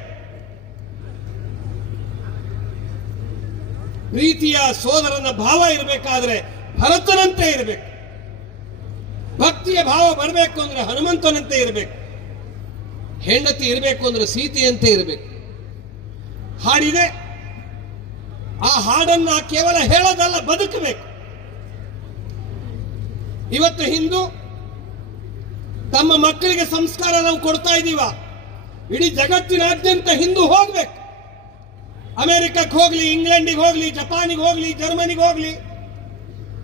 ಪ್ರೀತಿಯ ಸೋದರನ ಭಾವ ಇರಬೇಕಾದ್ರೆ ಭರತನಂತೆ ಇರಬೇಕು. ಭಕ್ತಿಯ ಭಾವ ಬರಬೇಕು ಅಂದ್ರೆ ಹನುಮಂತನಂತೆ ಇರಬೇಕು. ಹೆಂಡತಿ ಇರಬೇಕು ಅಂದ್ರೆ ಸೀತೆಯಂತೆ ಇರಬೇಕು. ಹಾಡಿದೆ, ಆ ಹಾಡನ್ನ ಕೇವಲ ಹೇಳೋದಲ್ಲ, ಬದುಕಬೇಕು. ಇವತ್ತು ಹಿಂದೂ ತಮ್ಮ ಮಕ್ಕಳಿಗೆ ಸಂಸ್ಕಾರ ನಾವು ಕೊಡ್ತಾ ಇದ್ದೀವ. ಇಡೀ ಜಗತ್ತಿನಾದ್ಯಂತ ಹಿಂದೂ ಹೋಗ್ಬೇಕು. ಅಮೆರಿಕಕ್ಕೆ ಹೋಗ್ಲಿ, ಇಂಗ್ಲೆಂಡಿಗೆ ಹೋಗ್ಲಿ, ಜಪಾನಿಗೆ ಹೋಗ್ಲಿ, ಜರ್ಮನಿಗೆ ಹೋಗ್ಲಿ,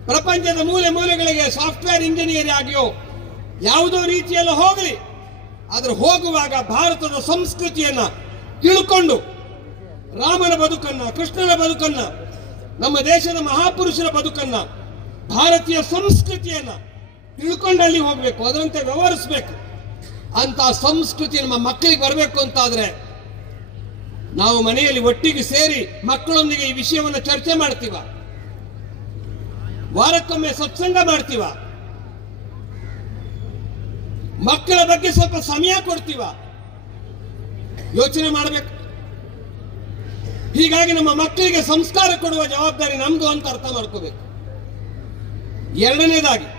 ಪ್ರಪಂಚದ ಮೂಲೆ ಮೂಲೆಗಳಿಗೆ ಸಾಫ್ಟ್ವೇರ್ ಇಂಜಿನಿಯರ್ ಆಗಿಯೋ ಯಾವುದೋ ರೀತಿಯಲ್ಲ ಹೋಗಲಿ. ಆದ್ರೆ ಹೋಗುವಾಗ ಭಾರತದ ಸಂಸ್ಕೃತಿಯನ್ನ ತಿಳ್ಕೊಂಡು, ರಾಮನ ಬದುಕನ್ನ, ಕೃಷ್ಣನ ಬದುಕನ್ನ, ನಮ್ಮ ದೇಶದ ಮಹಾಪುರುಷರ ಬದುಕನ್ನ, ಭಾರತೀಯ ಸಂಸ್ಕೃತಿಯನ್ನ ತಿಳ್ಕೊಂಡಲ್ಲಿ ಹೋಗ್ಬೇಕು, ಅದರಂತೆ ವ್ಯವಹರಿಸಬೇಕು. ಅಂತ ಸಂಸ್ಕೃತಿ ನಮ್ಮ ಮಕ್ಕಳಿಗೆ ಬರಬೇಕು ಅಂತಾದ್ರೆ ನಾವು ಮನೆಯಲ್ಲಿ ಒಟ್ಟಿಗೆ ಸೇರಿ ಮಕ್ಕಳೊಂದಿಗೆ ಈ ವಿಷಯವನ್ನು ಚರ್ಚೆ ಮಾಡ್ತೀವ, ವಾರಕ್ಕೊಮ್ಮೆ ಸತ್ಸಂಗ ಮಾಡ್ತೀವ, ಮಕ್ಕಳ ಬಗ್ಗೆ ಸ್ವಲ್ಪ ಸಮಯ ಕೊಡ್ತೀವ, ಯೋಚನೆ ಮಾಡಬೇಕು. ಹೀಗಾಗಿ ನಮ್ಮ ಮಕ್ಕಳಿಗೆ ಸಂಸ್ಕಾರ ಕೊಡುವ ಜವಾಬ್ದಾರಿ ನಮ್ದು ಅಂತ ಅರ್ಥ ಮಾಡ್ಕೋಬೇಕು. ಎರಡನೇದಾಗಿ,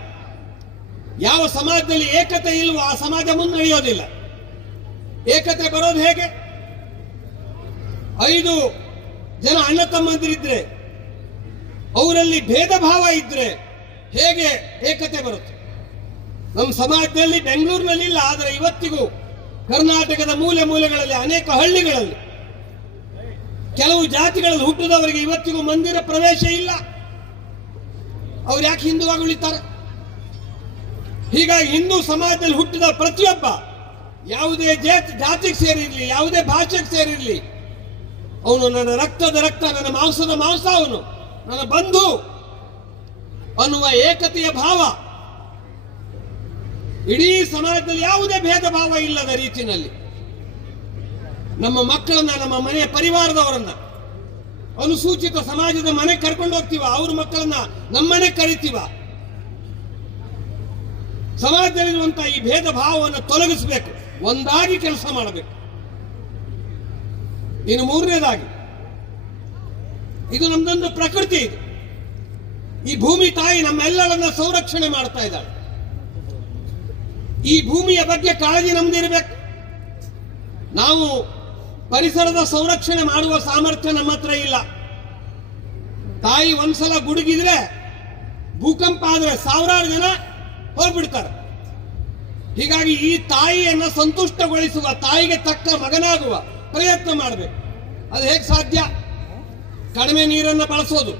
ಯಾವ ಸಮಾಜದಲ್ಲಿ ಏಕತೆ ಇಲ್ವೋ ಆ ಸಮಾಜ ಮುನ್ನಡೆಯೋದಿಲ್ಲ. ಏಕತೆ ಬರೋದು ಹೇಗೆ? 5 ಜನ ಅಣ್ಣ ತಮ್ಮಂದಿರಿದ್ರೆ ಅವರಲ್ಲಿ ಭೇದ ಭಾವ ಇದ್ರೆ ಹೇಗೆ ಏಕತೆ ಬರುತ್ತೆ? ನಮ್ಮ ಸಮಾಜದಲ್ಲಿ ಬೆಂಗಳೂರಿನಲ್ಲಿ ಇಲ್ಲ, ಆದರೆ ಇವತ್ತಿಗೂ ಕರ್ನಾಟಕದ ಮೂಲೆ ಮೂಲೆಗಳಲ್ಲಿ ಅನೇಕ ಹಳ್ಳಿಗಳಲ್ಲಿ ಕೆಲವು ಜಾತಿಗಳಲ್ಲಿ ಹುಟ್ಟಿದವರಿಗೆ ಇವತ್ತಿಗೂ ಮಂದಿರ ಪ್ರವೇಶ ಇಲ್ಲ. ಅವ್ರು ಯಾಕೆ ಹಿಂದೂವಾಗಿ ಉಳಿತಾರೆ? ಹೀಗಾಗಿ ಹಿಂದೂ ಸಮಾಜದಲ್ಲಿ ಹುಟ್ಟಿದ ಪ್ರತಿಯೊಬ್ಬ ಯಾವುದೇ ಜಾತಿಗೆ ಸೇರಿರಲಿ, ಯಾವುದೇ ಭಾಷೆಗೆ ಸೇರಿರಲಿ, ಅವನು ನನ್ನ ರಕ್ತದ ರಕ್ತ, ನನ್ನ ಮಾಂಸದ ಮಾಂಸ, ಅವನು ನನ್ನ ಬಂಧು ಅನ್ನುವ ಏಕತೆಯ ಭಾವ ಇಡೀ ಸಮಾಜದಲ್ಲಿ ಯಾವುದೇ ಭೇದ ಭಾವ ಇಲ್ಲದ ರೀತಿಯಲ್ಲಿ ನಮ್ಮ ಮಕ್ಕಳನ್ನ, ನಮ್ಮ ಮನೆಯ ಪರಿವಾರದವರನ್ನ, ಅನುಸೂಚಿತ ಸಮಾಜದ ಮನೆ ಕರ್ಕೊಂಡು ಹೋಗ್ತೀವ, ಅವ್ರ ಮಕ್ಕಳನ್ನ ನಮ್ಮನೆ ಕರಿತೀವ. ಸಮಾಜದಲ್ಲಿರುವಂತಹ ಈ ಭೇದ ಭಾವವನ್ನು ತೊಲಗಿಸಬೇಕು, ಒಂದಾಗಿ ಕೆಲಸ ಮಾಡಬೇಕು. ಇನ್ನು ಮೂರನೇದಾಗಿ, ಇದು ನಮ್ದೊಂದು ಪ್ರಕೃತಿ. ಇದು ಈ ಭೂಮಿ ತಾಯಿ ನಮ್ಮೆಲ್ಲರನ್ನ ಸಂರಕ್ಷಣೆ ಮಾಡ್ತಾ ಇದ್ದಾಳೆ. ಈ ಭೂಮಿಯ ಬಗ್ಗೆ ಕಾಳಜಿ ನಮ್ದಿರಬೇಕು. ನಾವು ಪರಿಸರದ ಸಂರಕ್ಷಣೆ ಮಾಡುವ ಸಾಮರ್ಥ್ಯ ನಮ್ಮ ಹತ್ರ ಇಲ್ಲ. ತಾಯಿ ಒಂದ್ಸಲ ಗುಡುಗಿದ್ರೆ, ಭೂಕಂಪ ಆದ್ರೆ ಸಾವಿರಾರು ಜನ ಹೋಗ್ಬಿಡ್ತಾರೆ. ಹೀಗಾಗಿ ಈ ತಾಯಿಯನ್ನ ಸಂತುಷ್ಟಗೊಳಿಸುವ, ತಾಯಿಗೆ ತಕ್ಕ ಮಗನಾಗುವ ಪ್ರಯತ್ನ ಮಾಡಬೇಕು. ಅದು ಹೇಗೆ ಸಾಧ್ಯ? ಕಡಿಮೆ ನೀರನ್ನು ಬಳಸೋದು,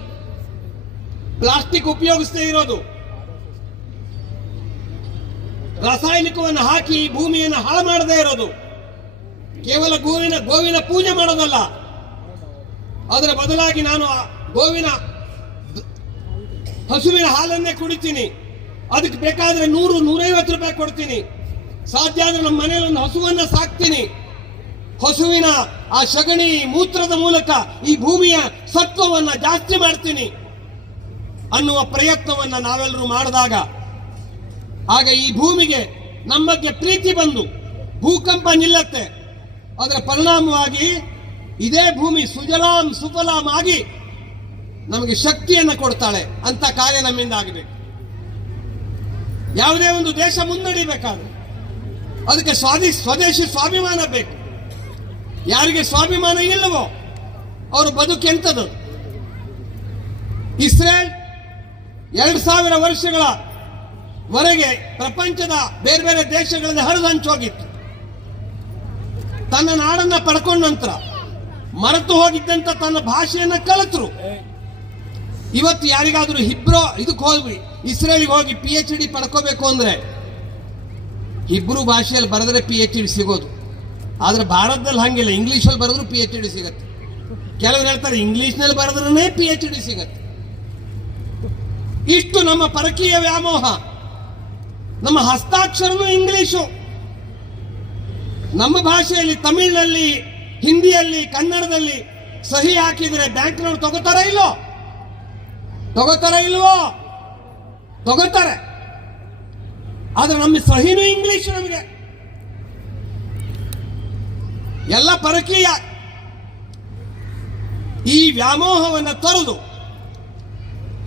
ಪ್ಲಾಸ್ಟಿಕ್ ಉಪಯೋಗಿಸದೇ ಇರೋದು, ರಾಸಾಯನಿಕವನ್ನು ಹಾಕಿ ಭೂಮಿಯನ್ನು ಹಾಳು ಮಾಡದೇ ಇರೋದು, ಕೇವಲ ಗೋವಿನ ಪೂಜೆ ಮಾಡೋದಲ್ಲ, ಅದರ ಬದಲಾಗಿ ನಾನು ಹಸುವಿನ ಹಾಲನ್ನೇ ಕುಡಿತೀನಿ, ಅದಕ್ಕೆ ಬೇಕಾದ್ರೆ 100-150 ರೂಪಾಯಿ ಕೊಡ್ತೀನಿ, ಸಾಧ್ಯ ಆದ್ರೆ ನಮ್ಮ ಮನೆಯಲ್ಲಿ ಒಂದು ಹಸುವನ್ನ ಸಾಕ್ತೀನಿ, ಹಸುವಿನ ಆ ಸಗಣಿ ಮೂತ್ರದ ಮೂಲಕ ಈ ಭೂಮಿಯ ಸತ್ವವನ್ನ ಜಾಸ್ತಿ ಮಾಡ್ತೀನಿ ಅನ್ನುವ ಪ್ರಯತ್ನವನ್ನ ನಾವೆಲ್ಲರೂ ಮಾಡಿದಾಗ, ಆಗ ಈ ಭೂಮಿಗೆ ನಮ್ಮ ಬಗ್ಗೆ ಪ್ರೀತಿ ಬಂದು ಭೂಕಂಪ ನಿಲ್ಲತ್ತೆ. ಅದರ ಪರಿಣಾಮವಾಗಿ ಇದೇ ಭೂಮಿ ಸುಜಲಾಂ ಸುಫಲಾಂ ಆಗಿ ನಮಗೆ ಶಕ್ತಿಯನ್ನು ಕೊಡ್ತಾಳೆ. ಅಂತ ಕಾರ್ಯ ನಮ್ಮಿಂದ ಆಗಬೇಕು. ಯಾವುದೇ ಒಂದು ದೇಶ ಮುನ್ನಡಿಬೇಕಾದ್ರೆ ಅದಕ್ಕೆ ಸ್ವದೇಶಿ ಸ್ವಾಭಿಮಾನ ಬೇಕು. ಯಾರಿಗೆ ಸ್ವಾಭಿಮಾನ ಇಲ್ಲವೋ ಅವರು ಬದುಕೆಂತದ್ದು. ಇಸ್ರೇಲ್ 2000 ವರ್ಷಗಳವರೆಗೆ ಪ್ರಪಂಚದ ಬೇರೆ ಬೇರೆ ದೇಶಗಳಲ್ಲಿ ಹರಿದಂಚೋಗಿತ್ತು. ತನ್ನ ನಾಡನ್ನ ಪಡ್ಕೊಂಡ ನಂತರ ಮರೆತು ಹೋಗಿದ್ದಂತ ತನ್ನ ಭಾಷೆಯನ್ನ ಕಲಿತರು. ಇವತ್ತು ಯಾರಿಗಾದ್ರೂ ಇದಕ್ಕೆ ಹೋಗಿ ಇಸ್ರೇಲ್ಗೆ ಹೋಗಿ PhD ಪಡ್ಕೋಬೇಕು ಅಂದ್ರೆ ಹಿಬ್ರು ಭಾಷೆಯಲ್ಲಿ ಬರೆದ್ರೆ PhD ಸಿಗೋದು. ಆದ್ರೆ ಭಾರತದಲ್ಲಿ ಹಂಗಿಲ್ಲ, ಇಂಗ್ಲಿಷಲ್ಲಿ ಬರೆದ್ರು PhD ಸಿಗತ್ತೆ. ಕೆಲವರು ಹೇಳ್ತಾರೆ ಇಂಗ್ಲಿಷ್ನಲ್ಲಿ ಬರೆದ್ರೇ PhD ಸಿಗತ್ತೆ. ಇಷ್ಟು ನಮ್ಮ ಪರಕೀಯ ವ್ಯಾಮೋಹ. ನಮ್ಮ ಹಸ್ತಾಕ್ಷರನೂ ಇಂಗ್ಲಿಷು. ನಮ್ಮ ಭಾಷೆಯಲ್ಲಿ ತಮಿಳಿನಲ್ಲಿ, ಹಿಂದಿಯಲ್ಲಿ, ಕನ್ನಡದಲ್ಲಿ ಸಹಿ ಹಾಕಿದ್ರೆ ಬ್ಯಾಂಕ್ನವ್ರು ತಗೋತಾರ ಇಲ್ವೋ? ತಗೋತಾರೆ. ಆದ್ರೆ ನಮ್ಮ ಸಹಿನೂ ಇಂಗ್ಲಿಷ್. ನಮಗೆ ಎಲ್ಲ ಪರಕೀಯ. ಈ ವ್ಯಾಮೋಹವನ್ನು ತೊರೆದು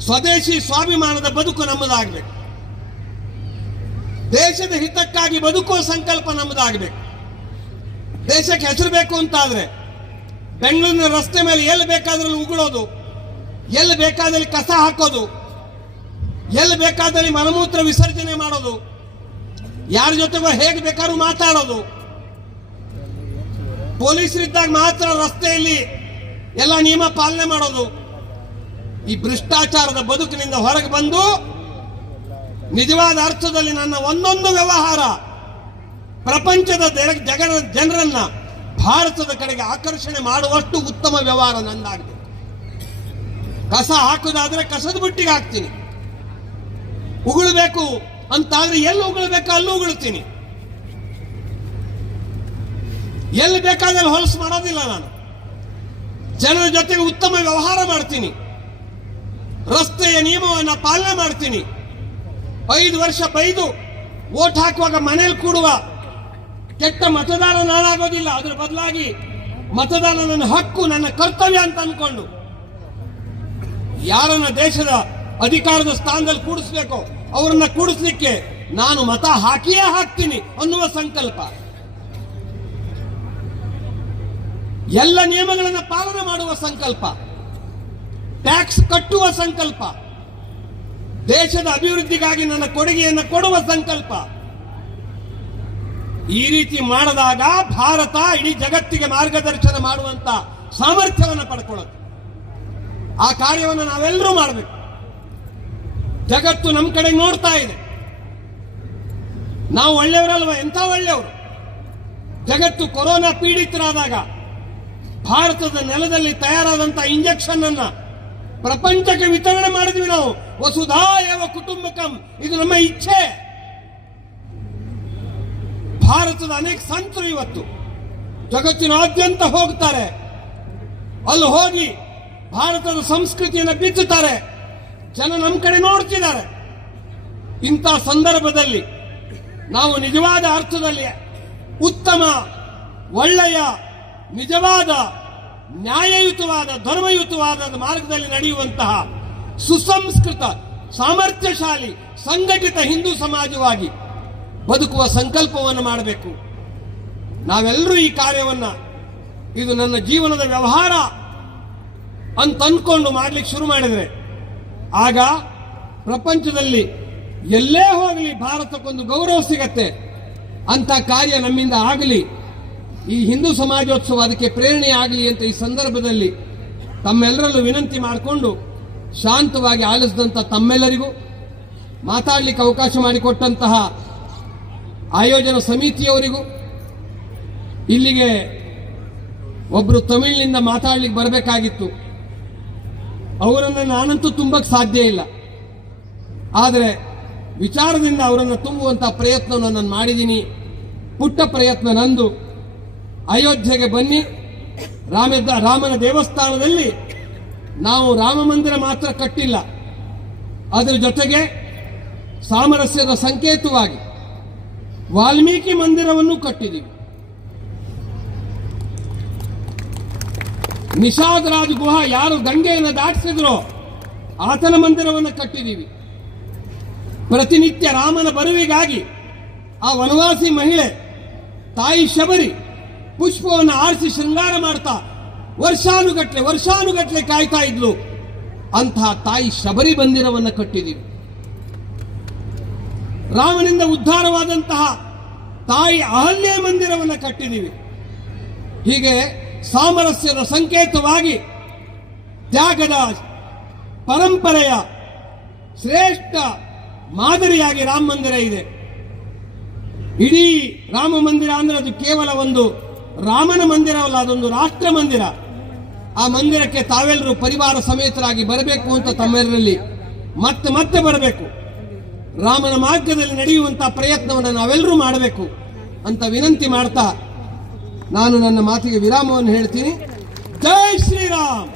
ಸ್ವದೇಶಿ ಸ್ವಾಭಿಮಾನದ ಬದುಕು ನಮ್ಮದಾಗಬೇಕು. ದೇಶದ ಹಿತಕ್ಕಾಗಿ ಬದುಕುವ ಸಂಕಲ್ಪ ನಮ್ಮದಾಗಬೇಕು. ದೇಶಕ್ಕೆ ಹೆಸರು ಬೇಕು ಅಂತಾದ್ರೆ ಬೆಂಗಳೂರಿನ ರಸ್ತೆ ಮೇಲೆ ಎಲ್ಲಿ ಬೇಕಾದ್ರಲ್ಲಿ ಉಗುಳೋದು, ಎಲ್ಲಿ ಬೇಕಾದಲ್ಲಿ ಕಸ ಹಾಕೋದು, ಎಲ್ಲಿ ಬೇಕಾದಲ್ಲಿ ಮಲಮೂತ್ರ ವಿಸರ್ಜನೆ ಮಾಡೋದು, ಯಾರ ಜೊತೆಗೋ ಹೇಗೆ ಬೇಕಾದ್ರೂ ಮಾತಾಡೋದು, ಪೊಲೀಸರಿದ್ದಾಗ ಮಾತ್ರ ರಸ್ತೆಯಲ್ಲಿ ಎಲ್ಲ ನಿಯಮ ಪಾಲನೆ ಮಾಡೋದು, ಈ ಭ್ರಷ್ಟಾಚಾರದ ಬದುಕಿನಿಂದ ಹೊರಗೆ ಬಂದು ನಿಜವಾದ ಅರ್ಥದಲ್ಲಿ ನನ್ನ ಒಂದೊಂದು ವ್ಯವಹಾರ ಪ್ರಪಂಚದ ಜನರನ್ನ ಭಾರತದ ಕಡೆಗೆ ಆಕರ್ಷಣೆ ಮಾಡುವಷ್ಟು ಉತ್ತಮ ವ್ಯವಹಾರ ನಂದಾಗಬೇಕು. ಕಸ ಹಾಕುದಾದ್ರೆ ಕಸದ ಬುಟ್ಟಿಗೆ ಹಾಕ್ತೀನಿ. ಉಗುಳಬೇಕು ಅಂತಾದ್ರೆ ಎಲ್ಲಿ ಉಗುಳಬೇಕು ಅಲ್ಲೂ ಉಗುಳ್ತೀನಿ. ಎಲ್ಲಿ ಬೇಕಾದಲ್ಲಿ ಹೊಲಸು ಮಾಡೋದಿಲ್ಲ. ನಾನು ಜನರ ಜೊತೆಗೆ ಉತ್ತಮ ವ್ಯವಹಾರ ಮಾಡ್ತೀನಿ. ರಸ್ತೆಯ ನಿಯಮವನ್ನು ಪಾಲನೆ ಮಾಡ್ತೀನಿ. 5 ವರ್ಷ ಬೈದು ವೋಟ್ ಹಾಕುವಾಗ ಮನೇಲಿ ಕೂಡುವ ಕೆಟ್ಟ ಮತದಾರ ನಾನಾಗೋದಿಲ್ಲ. ಅದರ ಬದಲಾಗಿ ಮತದಾನ ನನ್ನ ಹಕ್ಕು, ನನ್ನ ಕರ್ತವ್ಯ ಅಂತ ಅನ್ಕೊಂಡು ಯಾರನ್ನ ದೇಶದ ಅಧಿಕಾರದ ಸ್ಥಾನದಲ್ಲಿ ಕೂಡಿಸ್ಬೇಕೋ ಅವರನ್ನ ಕೂಡಿಸ್ಲಿಕ್ಕೆ ನಾನು ಮತ ಹಾಕಿಯೇ ಹಾಕ್ತೀನಿ ಅನ್ನುವ ಸಂಕಲ್ಪ. ಎಲ್ಲ ನಿಯಮಗಳನ್ನು ಪಾಲನೆ ಮಾಡುವ ಸಂಕಲ್ಪ, ಟ್ಯಾಕ್ಸ್ ಕಟ್ಟುವ ಸಂಕಲ್ಪ, ದೇಶದ ಅಭಿವೃದ್ಧಿಗಾಗಿ ನನ್ನ ಕೊಡುಗೆಯನ್ನು ಕೊಡುವ ಸಂಕಲ್ಪ. ಈ ರೀತಿ ಮಾಡಿದಾಗ ಭಾರತ ಇಡೀ ಜಗತ್ತಿಗೆ ಮಾರ್ಗದರ್ಶನ ಮಾಡುವಂತ ಸಾಮರ್ಥ್ಯವನ್ನು ಪಡ್ಕೊಳ್ಳುತ್ತೆ. ಆ ಕಾರ್ಯವನ್ನು ನಾವೆಲ್ಲರೂ ಮಾಡಬೇಕು. ಜಗತ್ತು ನಮ್ಮ ಕಡೆ ನೋಡ್ತಾ ಇದೆ. ನಾವು ಒಳ್ಳೆಯವರಲ್ವ? ಎಂಥ ಒಳ್ಳೆಯವರು. ಜಗತ್ತು ಕೊರೋನಾ ಪೀಡಿತರಾದಾಗ ಭಾರತದ ನೆಲದಲ್ಲಿ ತಯಾರಾದಂತಹ ಇಂಜೆಕ್ಷನ್ ಅನ್ನ ಪ್ರಪಂಚಕ್ಕೆ ವಿತರಣೆ ಮಾಡಿದ್ವಿ ನಾವು. ವಸುಧಾ ಏವ ಕುಟುಂಬಕಂ, ಇದು ನಮ್ಮ ಇಚ್ಛೆ. ಭಾರತದ ಅನೇಕ ಸಂತರು ಇವತ್ತು ಜಗತ್ತಿನಾದ್ಯಂತ ಹೋಗ್ತಾರೆ. ಅಲ್ಲಿ ಹೋಗಿ ಭಾರತದ ಸಂಸ್ಕೃತಿಯನ್ನು ಬಿತ್ತುತ್ತಾರೆ. ಜನ ನಮ್ಮ ಕಡೆ ನೋಡ್ತಿದ್ದಾರೆ. ಇಂಥ ಸಂದರ್ಭದಲ್ಲಿ ನಾವು ನಿಜವಾದ ಅರ್ಥದಲ್ಲಿ ಉತ್ತಮ, ಒಳ್ಳೆಯ, ನಿಜವಾದ, ನ್ಯಾಯಯುತವಾದ, ಧರ್ಮಯುತವಾದ ಮಾರ್ಗದಲ್ಲಿ ನಡೆಯುವಂತಹ ಸುಸಂಸ್ಕೃತ, ಸಾಮರ್ಥ್ಯಶಾಲಿ, ಸಂಘಟಿತ ಹಿಂದೂ ಸಮಾಜವಾಗಿ ಬದುಕುವ ಸಂಕಲ್ಪವನ್ನು ಮಾಡಬೇಕು. ನಾವೆಲ್ಲರೂ ಈ ಕಾರ್ಯವನ್ನು, ಇದು ನನ್ನ ಜೀವನದ ವ್ಯವಹಾರ ಅಂತ ಅಂದ್ಕೊಂಡು ಮಾಡ್ಲಿಕ್ಕೆ ಶುರು ಮಾಡಿದರೆ ಆಗ ಪ್ರಪಂಚದಲ್ಲಿ ಎಲ್ಲೇ ಹೋಗಲಿ ಭಾರತಕ್ಕೊಂದು ಗೌರವ ಸಿಗತ್ತೆ. ಅಂತ ಕಾರ್ಯ ನಮ್ಮಿಂದ ಆಗಲಿ, ಈ ಹಿಂದೂ ಸಮಾಜೋತ್ಸವ ಅದಕ್ಕೆ ಪ್ರೇರಣೆ ಆಗಲಿ ಅಂತ ಈ ಸಂದರ್ಭದಲ್ಲಿ ತಮ್ಮೆಲ್ಲರಲ್ಲೂ ವಿನಂತಿ ಮಾಡಿಕೊಂಡು ಶಾಂತವಾಗಿ ಆಲಿಸಿದಂಥ ತಮ್ಮೆಲ್ಲರಿಗೂ, ಮಾತಾಡಲಿಕ್ಕೆ ಅವಕಾಶ ಮಾಡಿಕೊಟ್ಟಂತಹ ಆಯೋಜನಾ ಸಮಿತಿಯವರಿಗೂ, ಇಲ್ಲಿಗೆ ಒಬ್ಬರು ತಮಿಳಿನಿಂದ ಮಾತಾಡ್ಲಿಕ್ಕೆ ಬರಬೇಕಾಗಿತ್ತು, ಅವರನ್ನು ನಾನಂತೂ ತುಂಬಕ್ಕೆ ಸಾಧ್ಯ ಇಲ್ಲ. ಆದರೆ ವಿಚಾರದಿಂದ ಅವರನ್ನು ತುಂಬುವಂಥ ಪ್ರಯತ್ನವನ್ನು ನಾನು ಮಾಡಿದ್ದೀನಿ. ಪುಟ್ಟ ಪ್ರಯತ್ನ ನಂದು. ಅಯೋಧ್ಯೆಗೆ ಬನ್ನಿ, ರಾಮನ ದೇವಸ್ಥಾನದಲ್ಲಿ ನಾವು ರಾಮ ಮಂದಿರ ಮಾತ್ರ ಕಟ್ಟಿಲ್ಲ, ಅದರ ಜೊತೆಗೆ ಸಾಮರಸ್ಯದ ಸಂಕೇತವಾಗಿ ವಾಲ್ಮೀಕಿ ಮಂದಿರವನ್ನು ಕಟ್ಟಿದ್ದೀವಿ. ನಿಷಾದ್ ರಾಜ್ ಗುಹಾ ಯಾರು ಗಂಗೆಯನ್ನು ದಾಟಿಸಿದ್ರೋ ಆತನ ಮಂದಿರವನ್ನು ಕಟ್ಟಿದ್ದೀವಿ. ಪ್ರತಿನಿತ್ಯ ರಾಮನ ಬರುವಿಗಾಗಿ ಆ ವನವಾಸಿ ಮಹಿಳೆ ತಾಯಿ ಶಬರಿ ಪುಷ್ಪವನ್ನು ಆರಿಸಿ ಶೃಂಗಾರ ಮಾಡ್ತಾ ವರ್ಷಾನುಗಟ್ಲೆ ಕಾಯ್ತಾ ಇದ್ಲು. ಅಂತಹ ತಾಯಿ ಶಬರಿ ಮಂದಿರವನ್ನು ಕಟ್ಟಿದ್ದೀವಿ. ರಾಮನಿಂದ ಉದ್ಧಾರವಾದಂತಹ ತಾಯಿ ಅಹಲ್ಯೆ ಮಂದಿರವನ್ನು ಕಟ್ಟಿದ್ದೀವಿ. ಹೀಗೆ ಸಾಮರಸ್ಯದ ಸಂಕೇತವಾಗಿ ತ್ಯಾಗದ ಪರಂಪರೆಯ ಶ್ರೇಷ್ಠ ಮಾದರಿಯಾಗಿ ರಾಮ ಮಂದಿರ ಇದೆ. ಇಡೀ ರಾಮ ಮಂದಿರ ಅಂದ್ರೆ ಅದು ಕೇವಲ ಒಂದು ರಾಮನ ಮಂದಿರವಲ್ಲ, ಅದೊಂದು ರಾಷ್ಟ್ರ ಮಂದಿರ. ಆ ಮಂದಿರಕ್ಕೆ ತಾವೆಲ್ಲರೂ ಪರಿವಾರ ಸಮೇತರಾಗಿ ಬರಬೇಕು ಅಂತ ತಮ್ಮೆಲ್ಲರಲ್ಲಿ ಮತ್ತೆ ಬರಬೇಕು. ರಾಮನ ಮಾರ್ಗದಲ್ಲಿ ನಡೆಯುವಂತಹ ಪ್ರಯತ್ನವನ್ನು ನಾವೆಲ್ಲರೂ ಮಾಡಬೇಕು ಅಂತ ವಿನಂತಿ ಮಾಡ್ತಾ ನಾನು ನನ್ನ ಮಾತಿಗೆ ವಿರಾಮವನ್ನು ಹೇಳ್ತೀನಿ. ಜೈ ಶ್ರೀರಾಮ್.